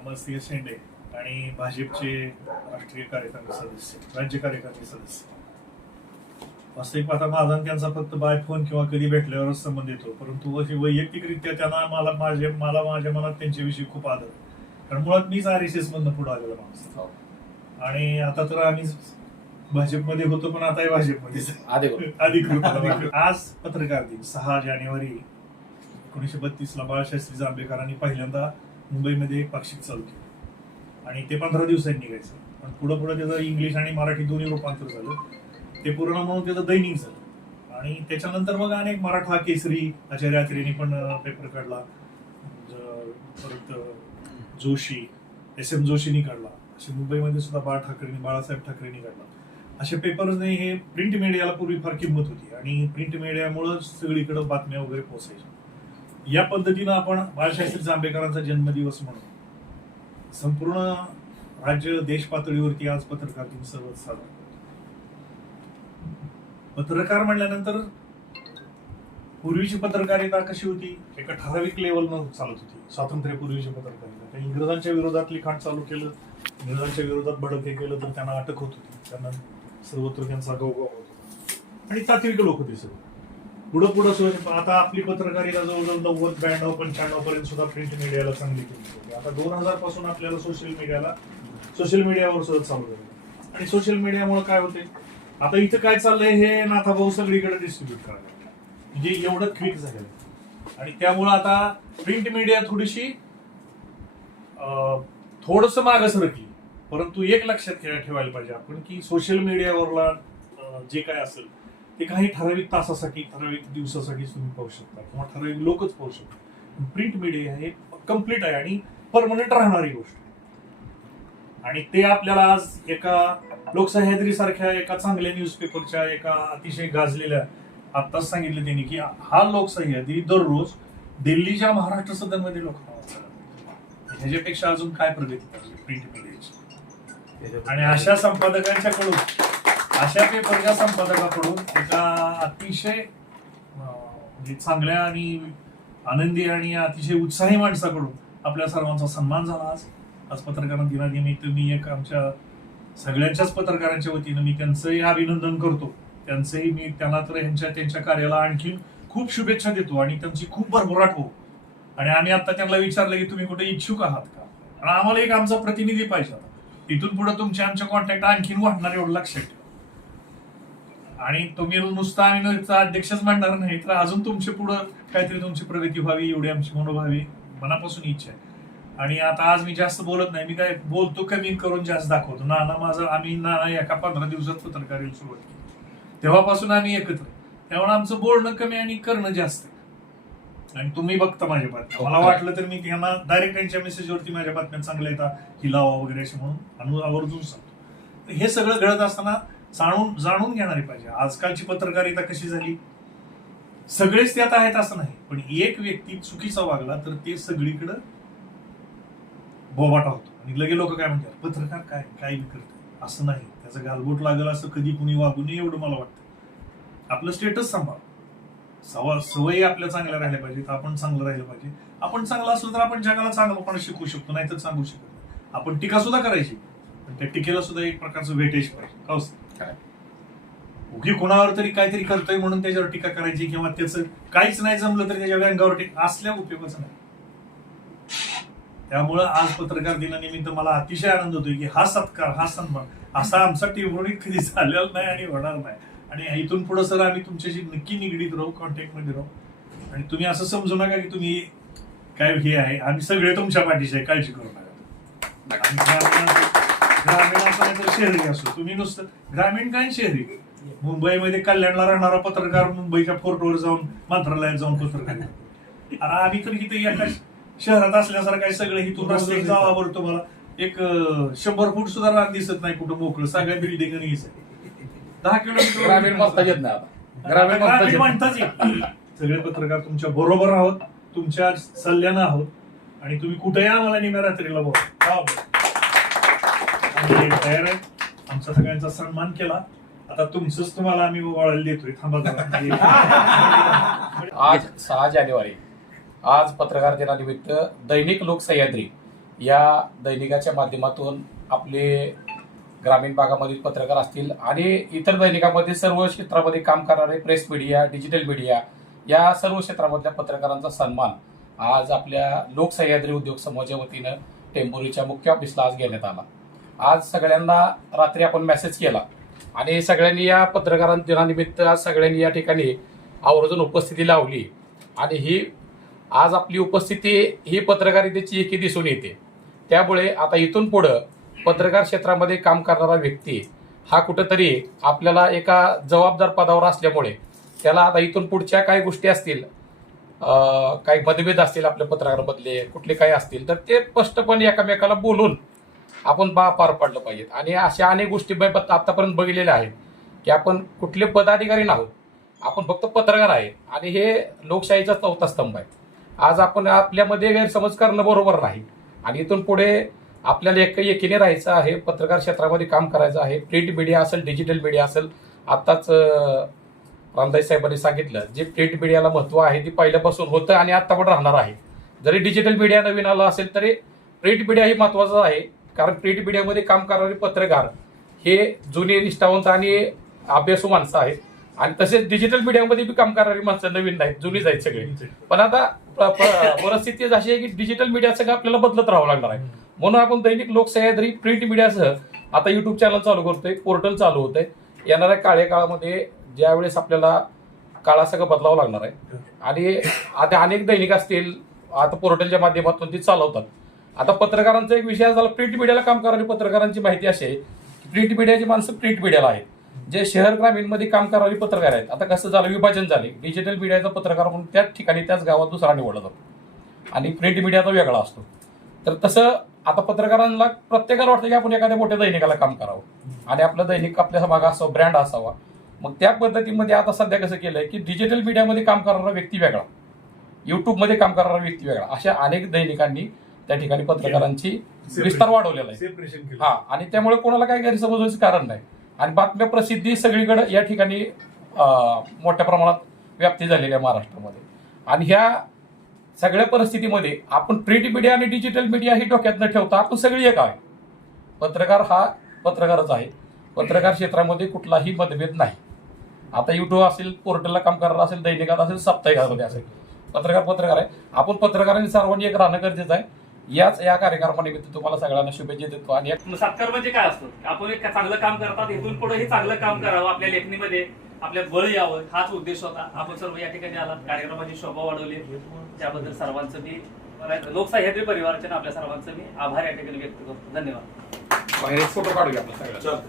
अमरसिंह शेंडे आणि भाजपचे राष्ट्रीय कार्यकारी सदस्य, राज्य कार्यकारी सदस्य. वास्तविक पाहता माझा आणि त्यांचा फक्त बाय फोन किंवा कधी भेटल्यावरच संबंध येतो, परंतु वैयक्तिकरित्या त्यांना माझ्या मनात त्यांच्याविषयी खूप आदर आहे. कारण मुळात मीच RSS मधनं पुढे आलेला माणूस आणि आता तर आम्ही भाजपमध्ये होतो, पण आता भाजपमध्ये अधिकृत. आज पत्रकार दिन 6 जानेवारी 1932 ला बाळशास्त्री जांभेकरांनी पहिल्यांदा मुंबईमध्ये एक पाक्षिक चालू केलं आणि ते 15 दिवसांनी निघायचं. पण पुढे त्याचं इंग्लिश आणि मराठी दोन्ही रूपांतर झालं. ते पूर्ण म्हणून त्याचं दैनिक झालं आणि त्याच्यानंतर मग अनेक मराठा केसरी आचार्य अत्रेंनी पण पेपर काढला, परत जोशी SM जोशींनी काढला, असे मुंबईमध्ये सुद्धा बाळासाहेब ठाकरेंनी काढला. अशा पेपर्सने हे प्रिंट मीडियाला पूर्वी फार किंमत होती आणि प्रिंट मीडियामुळे सगळीकडे बातम्या वगैरे पोहोचायच्या. या पद्धतीनं आपण बाळशास्त्री जांभेकरांचा जन्मदिवस म्हणून संपूर्ण राज्य देश पातळीवरती आज पत्रकार दिन सर्व साजरा करतो. पत्रकार म्हणल्यानंतर पूर्वीची पत्रकारिता कशी होती, एका ठराविक लेवलनं चालत होती. स्वातंत्र्यपूर्वीची पत्रकारिता इंग्रजांच्या विरोधात लिखाण चालू केलं, इंग्रजांच्या विरोधात बडके केलं तर त्यांना अटक होत होती, त्यांना सर्वत्र त्यांचा गवगव होत होता आणि तात्विक लोक होते सगळे. पुढं आता आपली पत्रकारिता जवळजवळ 90, 92, 95 पर्यंत सुद्धा प्रिंट मीडियाला चांगली केली. आता 2000 पासून आपल्याला सोशल मीडियावर सुद्धा चालू झालं आणि सोशल मीडियामुळे काय होते, आता इथं काय चाललंय हे नाथाभाऊ सगळीकडे डिस्ट्रीब्यूट करायला म्हणजे एवढं क्विक झालं आणि त्यामुळे आता प्रिंट मीडिया थोडीशी थोडस मागं सरकली. परंतु एक लक्षात ठेवायला पाहिजे आपण की सोशल मीडियावरला जे काय असेल ते काही ठराविक तासासाठी, ठराविक दिवसासाठी तुम्ही पाहू शकता किंवा ठराविक लोकच पाहू शकता. प्रिंट मीडिया हे कम्प्लीट आहे आणि परमनंट राहणारी गोष्ट आणि ते आपल्याला आज एका लोकसह्याद्री सारख्या एका चांगल्या न्यूजपेपरच्या एका अतिशय गाजलेल्या, आत्ताच सांगितलं त्यांनी की हा लोकसह्याद्री दररोज दिल्लीच्या महाराष्ट्र सदनमध्ये लोक ह्याच्यापेक्षा अजून काय प्रगती पाहिजे प्रिंट मीडियाची. आणि अशा संपादकांच्याकडून, अशा पेपरच्या संपादकाकडून एका अतिशय म्हणजे चांगल्या आणि आनंदी आणि अतिशय उत्साही माणसाकडून आपल्या सर्वांचा सन्मान झाला. आज पत्रकार दिनानिमित्त मी एक आमच्या सगळ्यांच्याच पत्रकारांच्या वतीनं मी त्यांचंही अभिनंदन करतो. त्यांचंही मी त्यांना तर त्यांच्या कार्याला आणखी खूप शुभेच्छा देतो आणि त्यांची खूप भरभराट हो. आणि आम्ही आता त्यांना विचारलं की तुम्ही कुठे इच्छुक आहात का, आणि आम्हाला एक आमचा प्रतिनिधी पाहिजे. इथून पुढे तुमचे आमच्या कॉन्टॅक्ट आणखीन वाढणार एवढं लक्षात ठेवा. आणि तुम्ही नुसता आम्ही अध्यक्षच मांडणार नाही तर अजून तुमच्या पुढे काहीतरी तुमची प्रगती व्हावी एवढी आमची मनोभावी मनापासून इच्छा आहे. आणि आता आज मी जास्त बोलत नाही, मी काय बोलतो कमी करून जास्त दाखवतो. आम्ही एका 15 दिवसात पत्रकारिता सुरुवात केली, तेव्हापासून आम्ही एकत्र. त्यामुळे आमचं बोलणं कमी आणि करणं जास्त. आणि तुम्ही बघता माझ्या बातम्या, मला वाटलं तर मी त्यांना डायरेक्ट त्यांच्या मेसेजवरती माझ्या बातम्या चांगल्या येतात ही लावा वगैरे असे म्हणून आवर्जून सांगतो. हे सगळं घडत असताना जाणून घेणारी पाहिजे. आजकालची पत्रकारिता कशी झाली, सगळेच त्यात आहेत असं नाही, पण एक व्यक्ती चुकीचा वागला तर ते सगळीकडं बोबाटा होतो आणि लगे लोक काय म्हणतात पत्रकार काय करतात. असं नाही, त्याचं गालबोट लागल असं कधी कुणी वागू नये एवढं मला वाटतं. आपलं स्टेटस सांभाळ, सवयी आपल्या चांगल्या राहिल्या पाहिजेत, आपण चांगलं राहिलं पाहिजे. आपण चांगलं असलं तर आपण जगाला चांगलंपणा शिकवू शकतो, नाहीतर सांगू शकत नाही. आपण टीका सुद्धा करायची, पण त्या टीकेला सुद्धा एक प्रकारचं वेटेज पाहिजे. उगी कोणावर तरी काहीतरी करतोय म्हणून त्याच्यावर टीका करायची किंवा त्याचं काहीच नाही जमलं तर त्याच्या व्यंगावर टीका असल्या उपयोगाचं नाही. त्यामुळं आज पत्रकार दिनानिमित्त मला अतिशय आनंद होतोय की हा सत्कार, हा सन्मान असा आमचा टिवणी कधी झालेला नाही आणि होणार नाही. आणि इथून पुढे सर आम्ही तुमच्याशी नक्की निगडीत राहू, कॉन्टॅक्टमध्ये राहू. आणि तुम्ही असं समजू नका की तुम्ही काय हे आहे, आम्ही सगळे तुमच्या पाठीशी आहे, काळजी करू नका. ग्रामीण असो नाही तर शहरी असो, तुम्ही नुसतं ग्रामीण काय शहरी, मुंबईमध्ये कल्याणला राहणारा पत्रकार मुंबईच्या फोर्टवर जाऊन मंत्रालयात जाऊन पत्रकार. अरे आम्ही तर इथे एका शहरात असल्यासारखं काय सगळं इथून रस्ते जावावर तुम्हाला एक 100 फूट सुद्धा रान दिसत नाही कुठं मोकळं, सगळ्या बिल्डिंग 10 किलोमीटर ग्रामीण म्हणता येत नाही. ग्रामीण म्हणताच येत. सगळे पत्रकार तुमच्या बरोबर आहोत, तुमच्या सल्ल्यानं आहोत आणि तुम्ही कुठेही आम्हाला निम्या रात्रीला बोला तयार आहे. आमचा सगळ्यांचा सन्मान केला, आता तुमचंच तुम्हाला आम्ही वळायला देतोय. थांबा. आज 6 जानेवारी, आज पत्रकार दिनानिमित्त दैनिक लोकसह्याद्री या दैनिकाच्या माध्यमातून आपले ग्रामीण भागामधील पत्रकार असतील आणि इतर दैनिकामध्ये सर्व क्षेत्रामध्ये काम करणारे प्रेस मीडिया, डिजिटल मीडिया या सर्व क्षेत्रामधल्या पत्रकारांचा सन्मान आज आपल्या लोक सह्याद्री उद्योग समूहाच्या वतीनं टेंभुर्णीच्या मुख्य ऑफिसला आज घेण्यात आला. आज सगळ्यांना रात्री आपण मेसेज केला आणि सगळ्यांनी या पत्रकार दिनानिमित्त आज सगळ्यांनी या ठिकाणी आवर्जून उपस्थिती लावली आणि ही आज आपली उपस्थिती ही पत्रकारितेची एकी दिसून येते. त्यामुळे आता इथून पुढं पत्रकार क्षेत्रामध्ये काम करणारा व्यक्ती हा कुठंतरी आपल्याला एका जबाबदार पदावर असल्यामुळे त्याला आता इथून पुढच्या काही गोष्टी असतील, काही मतभेद असतील आपल्या पत्रकारांमधले कुठले काही असतील तर ते स्पष्टपणे एकमेकाला बोलून आपण पार पाडलं पाहिजे. आणि अशा अनेक गोष्टी आतापर्यंत बघितलेल्या आहेत की आपण कुठले पदाधिकारी नाहोत, आपण फक्त पत्रकार आहे आणि हे लोकशाहीचा चौथा स्तंभ आहे. आज आपण आपल्यामध्ये गैरसमज करणं बरोबर नाही आणि इथून पुढे आपल्याला एकीने राहायचं आहे, पत्रकार क्षेत्रामध्ये काम करायचं आहे. प्रिंट मीडिया असेल, डिजिटल मीडिया असेल. आत्ताच रामदास साहेबांनी सांगितलं जे प्रिंट मीडियाला महत्व आहे ते पहिल्यापासून होतं आणि आता पण राहणार आहे. जरी डिजिटल मीडिया नवीन आला असेल तरी प्रिंट मीडिया ही महत्वाचं आहे, कारण प्रिंट मीडियामध्ये काम करणारे पत्रकार हे जुने निष्ठावंत आणि अभ्यासू माणसं आहेत आणि तसेच डिजिटल मीडियामध्ये बी काम करणारी माणसं नवीन नाहीत, जुनीच आहेत सगळे. पण आता परिस्थिती अशी आहे की डिजिटल मीडिया सगळं आपल्याला बदलत राहावं लागणार आहे. म्हणून आपण दैनिक लोक सह्याद्री प्रिंट मीडियासह आता युट्यूब चॅनल चालू करतोय, पोर्टल चालू होतंय. येणाऱ्या काळामध्ये ज्यावेळेस आपल्याला काळासगळं बदलावं लागणार आहे आणि आता अनेक दैनिक असतील आता पोर्टलच्या माध्यमातून ते चालवतात. आता पत्रकारांचा एक विषय झाला, प्रिंट मीडियाला काम करणारी पत्रकारांची माहिती अशी आहे की प्रिंट मीडियाची माणसं प्रिंट मीडियाला आहेत, जे शहर ग्रामीणमध्ये काम करणारी पत्रकार आहेत. आता कसं झालं, विभाजन झाले. डिजिटल मीडियाचा पत्रकार म्हणून त्याच ठिकाणी त्याच गावात दुसरा निवडला जातो आणि प्रिंट मीडियाचा वेगळा असतो. तर तसं आता पत्रकारांना प्रत्येकाला वाटतं की आपण एखाद्या मोठ्या दैनिकाला काम करावं आणि आपलं दैनिक आपल्या मागे असावं, ब्रँड असावा. मग त्या पद्धतीमध्ये आता सध्या कसं केलंय की डिजिटल मीडियामध्ये काम करणारा व्यक्ती वेगळा, युट्यूबमध्ये काम करणारा व्यक्ती वेगळा, अशा अनेक दैनिकांनी त्या ठिकाणी पत्रकारांची विस्तार वाढवलेला आहे. हा, आणि त्यामुळे कोणाला काही गैरसमज व्हायचं कारण नाही आणि बातम्या प्रसिद्धी सगळीकडे या ठिकाणी मोठ्या प्रमाणात व्याप्ती झालेली आहे महाराष्ट्रामध्ये. आणि ह्या सगळ्या परिस्थितीमध्ये आपण प्रिंट मीडिया आणि डिजिटल मीडिया ही डोक्यात न ठेवता आपण सगळी एक आहे. पत्रकार हा पत्रकारच आहे. पत्रकार क्षेत्रामध्ये कुठलाही मतभेद नाही. आता युट्यूब असेल, पोर्टलला काम करणार असेल, दैनिकात असेल, साप्ताहिकामध्ये असेल, पत्रकार आहे. आपण पत्रकारांनी सर्वांनी एक राहणं गरजेचं आहे. या कार्यक्रमानिमित्त तुम्हाला सगळ्यांना शुभेच्छा देतो. आणि सत्कार म्हणजे काय असतं, आपण एक चांगलं काम करतात, इथून पुढे हे चांगलं काम करावं, आपल्या लेखणीमध्ये आपल्यात बळ यावं, हाच उद्देश होता. आपण सर्व या ठिकाणी आलात, कार्यक्रमाची शोभा वाढवली, त्याबद्दल सर्वांचं मी लोकसह्याद्री परिवाराच्या आपल्या सर्वांचं मी आभार या ठिकाणी व्यक्त करतो. धन्यवाद. बाहेर फोटो काढूया आपला सगळ्या.